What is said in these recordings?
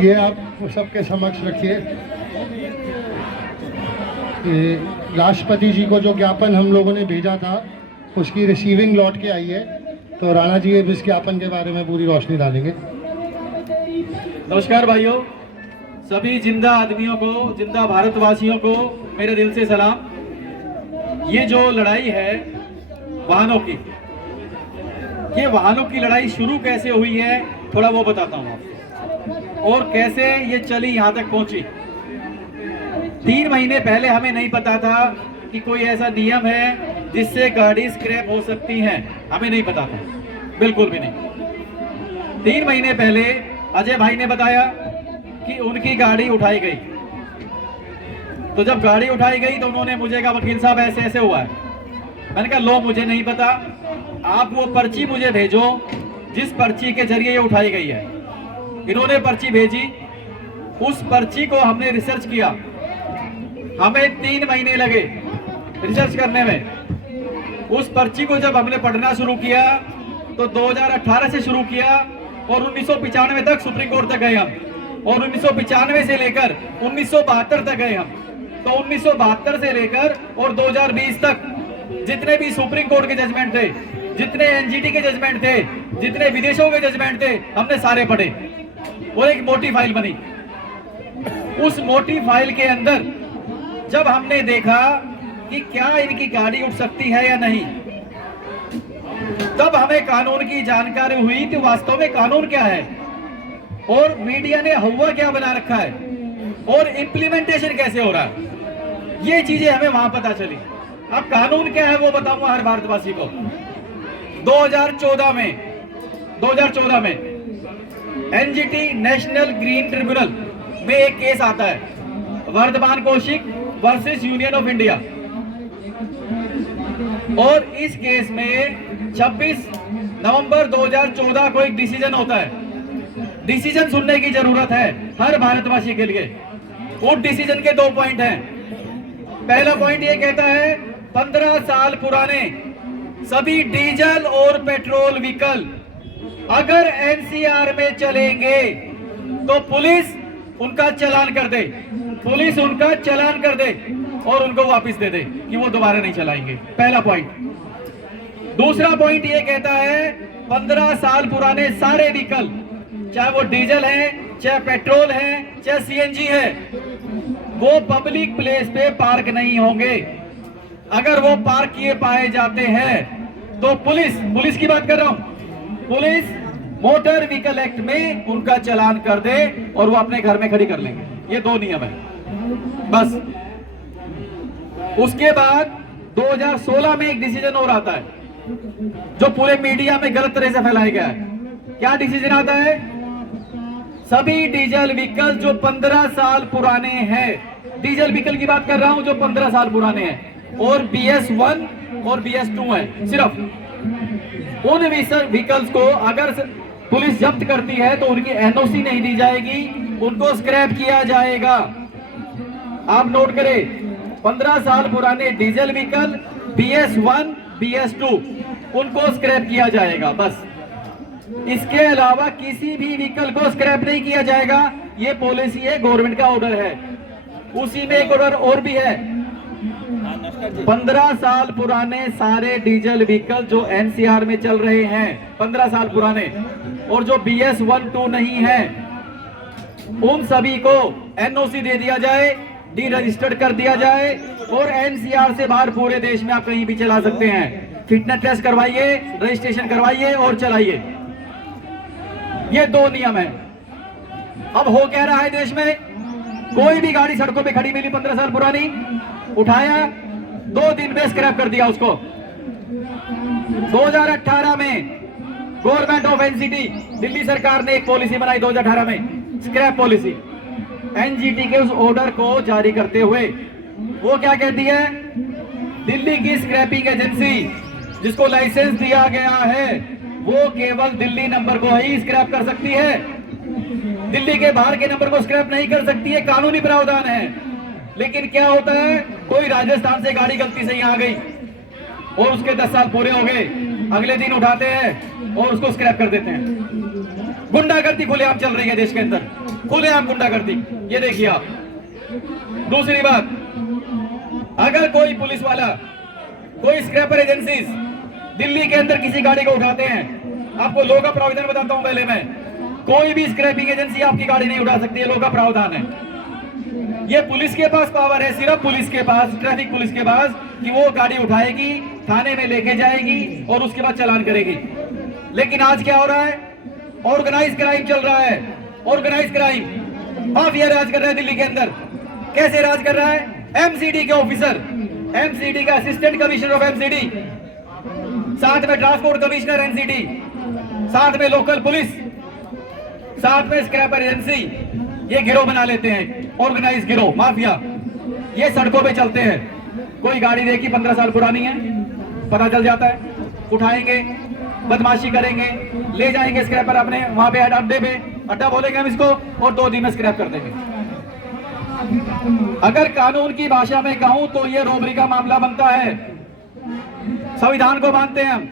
ये आप सबके समक्ष रखिए। राष्ट्रपति जी को जो ज्ञापन हम लोगों ने भेजा था उसकी रिसीविंग लौट के आई है, तो राणा जी अब इस ज्ञापन के बारे में पूरी रोशनी डालेंगे। नमस्कार भाइयों, सभी जिंदा आदमियों को, जिंदा भारतवासियों को मेरे दिल से सलाम। ये जो लड़ाई है वाहनों की, ये वाहनों की लड़ाई शुरू कैसे हुई है थोड़ा वो बताता हूँ आपको, और कैसे ये चली यहाँ तक पहुंची। 3 महीने पहले हमें नहीं पता था कि कोई ऐसा नियम है जिससे गाड़ी स्क्रैप हो सकती है, हमें नहीं पता था, बिल्कुल भी नहीं। 3 महीने पहले अजय भाई ने बताया कि उनकी गाड़ी उठाई गई। तो जब गाड़ी उठाई गई तो उन्होंने मुझे कहा वकील साहब ऐसे ऐसे हुआ है। मैंने कहा लो मुझे नहीं पता, आप वो पर्ची मुझे भेजो जिस पर्ची के जरिए ये उठाई गई है। इन्होंने पर्ची भेजी, उस पर्ची को हमने रिसर्च किया, हमें 3 महीने लगे रिसर्च करने में। उस पर्ची को जब हमने पढ़ना शुरू किया तो 2018 से शुरू किया और 1995 तक सुप्रीम कोर्ट तक गए हम, और 1995 से लेकर 1972 तक गए हम। तो 1972 से लेकर और 2020 तक जितने भी सुप्रीम कोर्ट के जजमेंट थे, जितने एनजीटी के जजमेंट थे, जितने विदेशों के जजमेंट थे, हमने सारे पढ़े और एक मोटी फाइल बनी। उस मोटी फाइल के अंदर जब हमने देखा कि क्या इनकी गाड़ी उठ सकती है या नहीं, तब हमें कानून की जानकारी हुई कि वास्तव में कानून क्या है और मीडिया ने हवा क्या बना रखा है और इम्प्लीमेंटेशन कैसे हो रहा है। ये चीजें हमें वहां पता चली। अब कानून क्या है वो बताऊंगा हर भारतवासी को। 2014 में एनजीटी नेशनल ग्रीन ट्रिब्यूनल में एक केस आता है, Vardhaman Kaushik versus union of India. और इस केस में 26 नवंबर 2014 को एक डिसीजन होता है। डिसीजन सुनने की जरूरत है हर भारतवासी के लिए। उस डिसीजन के 2 पॉइंट हैं। पहला पॉइंट ये कहता है 15 साल पुराने सभी डीजल और पेट्रोल व्हीकल अगर एनसीआर में चलेंगे तो पुलिस उनका चालान कर दे, पुलिस उनका चालान कर दे और उनको वापस दे दे कि वो दोबारा नहीं चलाएंगे। पहला पॉइंट। दूसरा पॉइंट ये कहता है 15 साल पुराने सारे व्हीकल, चाहे वो डीजल है, चाहे पेट्रोल है, चाहे सीएनजी है, वो पब्लिक प्लेस पे पार्क नहीं होंगे। अगर वो पार्क किए पाए जाते हैं तो पुलिस की बात कर रहा हूं, पुलिस मोटर व्हीकल एक्ट में उनका चालान कर दे और वो अपने घर में खड़ी कर लेंगे। ये 2 नियम है बस। उसके बाद 2016 में एक डिसीजन और आता है जो पूरे मीडिया में गलत तरह से फैलाया गया है। क्या डिसीजन आता है? सभी डीजल व्हीकल जो 15 साल पुराने हैं, डीजल व्हीकल की बात कर रहा हूं जो 15 साल पुराने हैं और BS1 और BS2 है, सिर्फ उन व्हीकल्स को अगर पुलिस जब्त करती है तो उनकी एनओसी नहीं दी जाएगी, उनको स्क्रैप किया जाएगा। आप नोट करें, 15 साल पुराने डीजल व्हीकल BS1 BS2 उनको स्क्रैप किया जाएगा बस। इसके अलावा किसी भी व्हीकल को स्क्रैप नहीं किया जाएगा। ये पॉलिसी है, गवर्नमेंट का ऑर्डर है। उसी में एक ऑर्डर और भी है, 15 साल पुराने सारे डीजल व्हीकल जो एनसीआर में चल रहे हैं 15 साल पुराने और जो BS1-2 नहीं है, उन सभी को एनओसी दे दिया जाए, डी रजिस्टर्ड कर दिया जाए और एनसीआर से बाहर पूरे देश में आप कहीं भी चला सकते हैं। फिटनेस टेस्ट करवाइए, रजिस्ट्रेशन करवाइए और चलाइए। ये 2 नियम है। अब हो क्या रहा है देश में, कोई भी गाड़ी सड़कों पे खड़ी मिली 15 साल पुरानी, उठाया 2 दिन में स्क्रैप कर दिया उसको। 2018 में गवर्नमेंट ऑफ एनजीटी, दिल्ली सरकार ने एक पॉलिसी बनाई 2018 में, स्क्रैप पॉलिसी। एनजीटी के उस ऑर्डर को जारी करते हुए वो क्या कहती है, दिल्ली की स्क्रैपिंग एजेंसी जिसको लाइसेंस दिया गया है वो केवल दिल्ली नंबर को ही स्क्रैप कर सकती है, दिल्ली के बाहर के नंबर को स्क्रैप नहीं कर सकती है। कानूनी प्रावधान है। लेकिन क्या होता है, कोई राजस्थान से गाड़ी गलती से यहाँ आ गई और उसके 10 साल पूरे हो गए, अगले दिन उठाते हैं और उसको स्क्रैप कर देते हैं। गुंडागर्दी खुलेआम चल रही है देश के अंदर। खुलेआम गुंडागर्दी। ये देखिए आप। दूसरी बात, अगर कोई पुलिस वाला, कोई स्क्रैपर एजेंसीज दिल्ली के अंदर किसी गाड़ी को उठाते हैं, आपको लॉ का प्रावधान बताता हूं पहले मैं, कोई भी स्क्रैपिंग एजेंसी आपकी गाड़ी नहीं उठा सकती है, लॉ का प्रावधान है। ये पुलिस के पास पावर है, सिर्फ पुलिस के पास, ट्रैफिक पुलिस के पास, कि वो गाड़ी उठाएगी, थाने में लेके जाएगी और उसके बाद चालान करेगी। लेकिन आज क्या हो रहा है? ऑर्गेनाइज क्राइम चल रहा है, ऑर्गेनाइज क्राइम, माफिया राज कर रहा है दिल्ली के अंदर। कैसे राज कर रहा है? एमसीडी के ऑफिसर, एमसीडी का असिस्टेंट कमिश्नर ऑफ एमसीडी, साथ में ट्रांसपोर्ट कमिश्नर एनसीडी, साथ में लोकल पुलिस, साथ में स्क्रैपर एजेंसी, ये गिरोह बना लेते हैं, ऑर्गेनाइज गिरोह, माफिया। ये सड़कों पे चलते हैं। कोई गाड़ी देखी 15 साल पुरानी है, पता चल जाता है, उठाएंगे, बदमाशी करेंगे, ले जाएंगे स्क्रैपर अपने वहां पे अड्डे पे, अड्डा बोलेंगे हम इसको, और 2 दिन में स्क्रैप कर देंगे। अगर कानून की भाषा में कहूं तो ये रोबरी का मामला बनता है। संविधान को मानते हैं हम।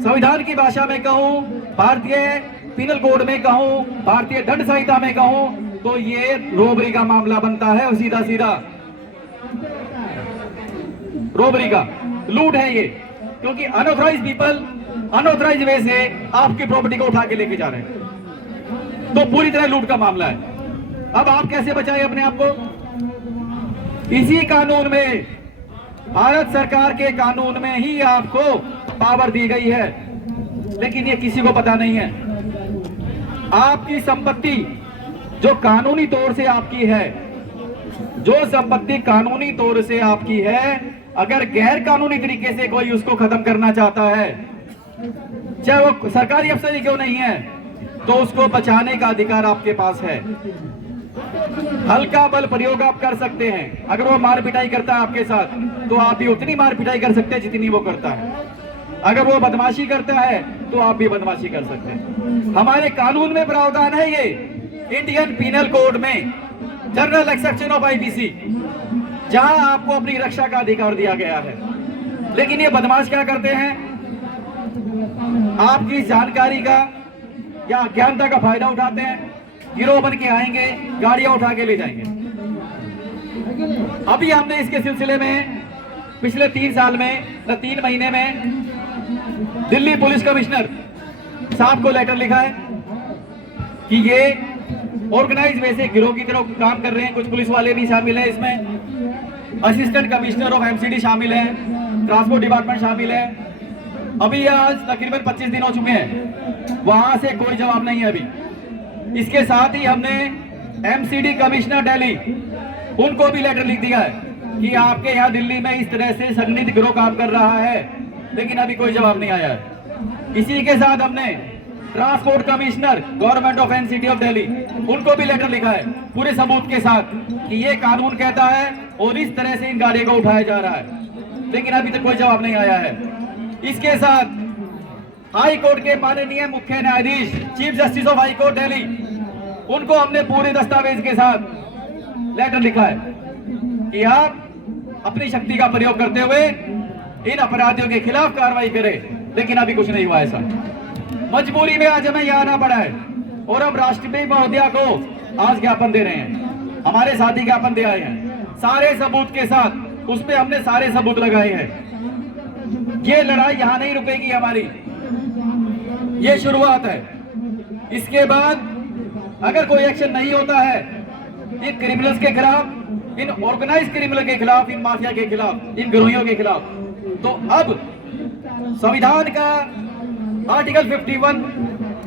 संविधान की भाषा में कहूं, भारतीय पिनल कोड में कहूं, भारतीय दंड संहिता में कहूं, तो ये रोबरी का मामला बनता है। और सीधा सीधा रोबरी का लूट है ये, क्योंकि अनऑथराइज पीपल अनऑथराइज वे से आपकी प्रॉपर्टी को उठा के लेके जा रहे हैं, तो पूरी तरह लूट का मामला है। अब आप कैसे बचाएं अपने आप को? इसी कानून में, भारत सरकार के कानून में ही आपको पावर दी गई है, लेकिन ये किसी को पता नहीं है। आपकी संपत्ति जो कानूनी तौर से आपकी है, जो संपत्ति कानूनी तौर से आपकी है, अगर गैर कानूनी तरीके से कोई उसको खत्म करना चाहता है, चाहे वो सरकारी अफसर ही क्यों नहीं है, तो उसको बचाने का अधिकार आपके पास है। हल्का बल प्रयोग आप कर सकते हैं। अगर वो मार पिटाई करता है आपके साथ, तो आप भी उतनी मार पिटाई कर सकते हैं जितनी वो करता है। अगर वो बदमाशी करता है, तो आप भी बदमाशी कर सकते हैं। हमारे कानून में प्रावधान है, ये इंडियन पिनल कोड में, जनरल एक्सेप्शन ऑफ आईपीसी, जहां आपको अपनी रक्षा का अधिकार दिया गया है। लेकिन ये बदमाश क्या करते हैं? आपकी जानकारी का या अज्ञानता का फायदा उठाते हैं, गिरोह बन के आएंगे, गाड़ियां उठा के ले जाएंगे। अभी हमने इसके सिलसिले में पिछले 3 साल में, 3 महीने में दिल्ली पुलिस कमिश्नर साहब को लेटर लिखा है कि ये ऑर्गेनाइज वे से गिरोह की तरह काम कर रहे हैं। कुछ पुलिस वाले भी शामिल हैं इसमें, असिस्टेंट कमिश्नर ऑफ एमसीडी शामिल है, ट्रांसपोर्ट डिपार्टमेंट शामिल है। अभी आज तकरीबन 25 दिन हो चुके हैं, वहां से कोई जवाब नहीं है अभी। इसके साथ ही हमने एमसीडी कमिश्नर दिल्ली, उनको भी लेटर लिख दिया है कि आपके यहाँ दिल्ली में इस तरह से संगठित गिरोह काम कर रहा है, लेकिन अभी कोई जवाब नहीं आया है। इसी के साथ हमने transport commissioner government of NCT of Delhi, उनको भी लेटर लिखा है पूरे सबूत के साथ कि ये कानून कहता है और इस तरह से इन गाड़ियों को उठाया जा रहा है, लेकिन अभी तक कोई जवाब नहीं आया है। इसके साथ हाई कोर्ट के माननीय मुख्य न्यायाधीश, chief justice of high court Delhi, उनको हमने पूरे दस्तावेज के साथ लेटर लिखा है कि आप अपनी शक्ति का प्रयोग करते हुए इन अपराधियों के खिलाफ कार्रवाई करें, लेकिन अभी कुछ नहीं हुआ ऐसा। मजबूरी में आज हमें यहाँ आना पड़ा है और हम राष्ट्रपति महोदया को आज ज्ञापन दे रहे हैं। हमारे साथी ज्ञापन दे आए हैं सारे सबूत के साथ, उसमें हमने सारे सबूत लगाए हैं। ये लड़ाई यहाँ नहीं रुकेगी हमारी, ये शुरुआत है। इसके बाद अगर कोई एक्शन नहीं होता है इन क्रिमिनल्स के खिलाफ, इन ऑर्गेनाइज क्रिमिनल के खिलाफ, इन माफिया के खिलाफ, इन गिरोहियों के खिलाफ, तो अब संविधान का आर्टिकल 51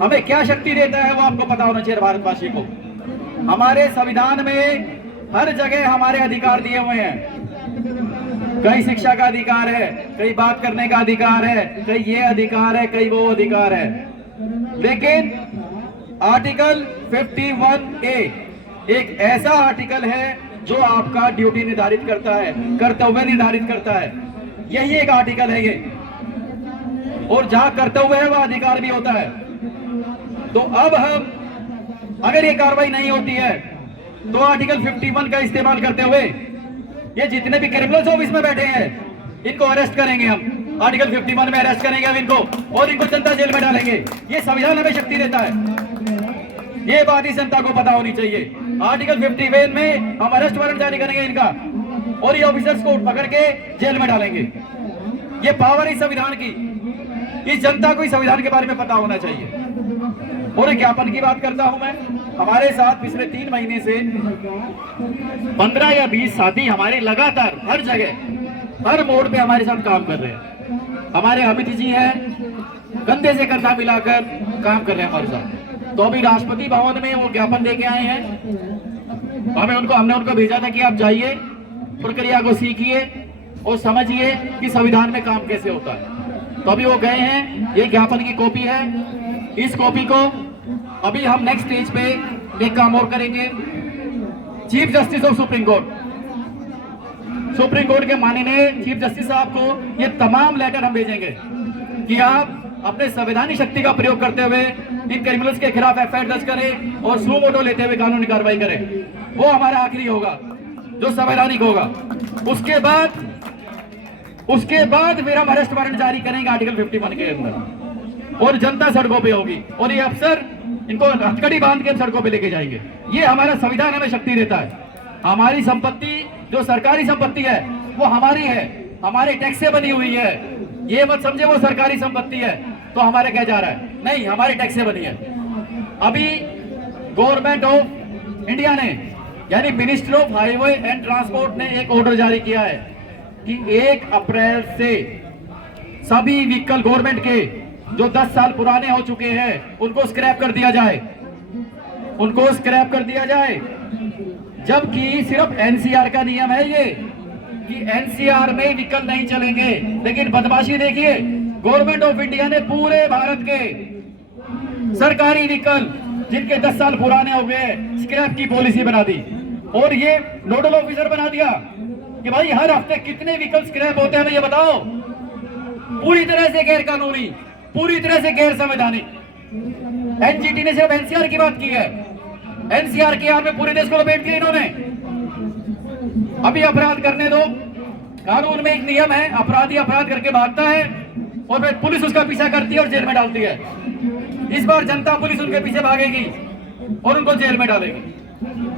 हमें क्या शक्ति देता है वो आपको पता होना चाहिए भारतवासी को। हमारे संविधान में हर जगह हमारे अधिकार दिए हुए हैं। कहीं शिक्षा का अधिकार है, कहीं बात करने का अधिकार है, कहीं ये अधिकार है, कहीं वो अधिकार है। लेकिन आर्टिकल 51A एक ऐसा आर्टिकल है जो आपका ड्यूटी निर्धारित करता है, कर्तव्य निर्धारित करता है। यही एक आर्टिकल है ये, और जहां कर्तव्य है वह अधिकार भी होता है। तो अब हम अगर ये कार्रवाई नहीं होती है तो आर्टिकल 51 का इस्तेमाल करते हुए ये जितने भी क्रिमिनल्स ऑफिस में बैठे हैं इनको अरेस्ट करेंगे हम। आर्टिकल 51 में अरेस्ट करेंगे हम इनको और इनको जनता जेल में डालेंगे। ये संविधान हमें शक्ति देता है। ये बात इस जनता को पता होनी चाहिए। आर्टिकल 51 में हम अरेस्ट वारंट जारी करेंगे इनका और ये ऑफिसर्स को पकड़ के जेल में डालेंगे। ये पावर है संविधान की, इस जनता को इस संविधान के बारे में पता होना चाहिए। और ज्ञापन की बात करता हूं मैं, हमारे साथ पिछले 3 महीने से 15 या 20 साथी हमारे लगातार हर जगह हर मोड़ पे हमारे साथ काम कर रहे हैं। हमारे अमित जी हैं, कंधे से कंधा मिलाकर काम कर रहे हैं हमारे साथ। तो अभी राष्ट्रपति भवन में वो ज्ञापन देके आए हैं। हमने उनको भेजा था कि आप जाइए, प्रक्रिया को सीखिए और समझिए कि संविधान में काम कैसे होता है। तो अभी वो गए हैं, ये ज्ञापन की कॉपी है। इस कॉपी को अभी हम नेक्स्ट स्टेज पे एक काम और करेंगे। Chief justice of supreme court के माननीय चीफ जस्टिस साहब को ये तमाम लेटर हम भेजेंगे कि आप अपने संवैधानिक शक्ति का प्रयोग करते हुए इन क्रिमिनल्स के खिलाफ एफआईआर दर्ज करें और सू मोटो लेते हुए कानूनी कार्रवाई करें। वो हमारा आखिरी होगा जो संवैधानिक होगा। उसके बाद फिर हम अरेस्ट वारंट जारी करेंगे आर्टिकल 51 के अंदर और जनता सड़कों पे होगी और ये अफसर इनको हथकड़ी बांध के सड़कों पे लेके जाएंगे। ये हमारा संविधान हमें शक्ति देता है। हमारी संपत्ति जो सरकारी संपत्ति है वो हमारी है, हमारे टैक्स से बनी हुई है। ये मत समझे वो सरकारी संपत्ति है तो हमारे कह जा रहा है, नहीं, हमारे टैक्स से बनी है। अभी गवर्नमेंट ऑफ इंडिया ने यानी minister of highway and transport ने एक ऑर्डर जारी किया है कि 1 अप्रैल से सभी व्हीकल गवर्नमेंट के जो 10 साल पुराने हो चुके हैं उनको स्क्रैप कर दिया जाए, जबकि सिर्फ एनसीआर का नियम है ये कि एनसीआर में व्हीकल नहीं चलेंगे। लेकिन बदमाशी देखिए, गवर्नमेंट ऑफ इंडिया ने पूरे भारत के सरकारी व्हीकल जिनके 10 साल पुराने हो गए स्क्रैप की पॉलिसी बना दी और ये नोडल ऑफिसर बना दिया कि भाई हर हफ्ते कितने व्हीकल स्क्रैप होते हैं ये बताओ। पूरी तरह से गैर कानूनी, पूरी तरह से गैर संवैधानिक। एनजीटी ने सिर्फ एनसीआर की बात की है, एनसीआर के आड़ में पूरे देश को लपेट दिया इन्होंने। अभी अपराध करने दो, कानून में एक नियम है, अपराधी अपराध करके भागता है और फिर पुलिस उसका पीछा करती है और जेल में डालती है। इस बार जनता पुलिस उनके पीछे भागेगी और उनको जेल में डालेगी।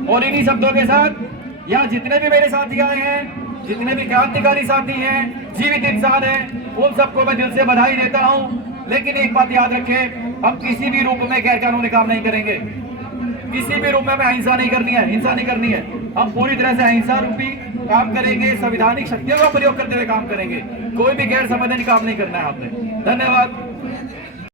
और इन्हीं शब्दों के साथ यहाँ जितने भी मेरे साथी आए हैं, जितने भी क्रांतिकारी साथी हैं, जीवित इंसान हैं, उन सबको मैं दिल से बधाई देता हूँ। लेकिन एक बात याद रखें, हम किसी भी रूप में गैर कानूनी काम नहीं करेंगे, किसी भी रूप में हमें हिंसा नहीं करनी है, हिंसा नहीं करनी है। हम पूरी तरह से अहिंसा रूपी काम करेंगे, संवैधानिक शक्तियों का प्रयोग करते हुए काम करेंगे। कोई भी गैर संवैधानिक काम नहीं करना है आपने। धन्यवाद।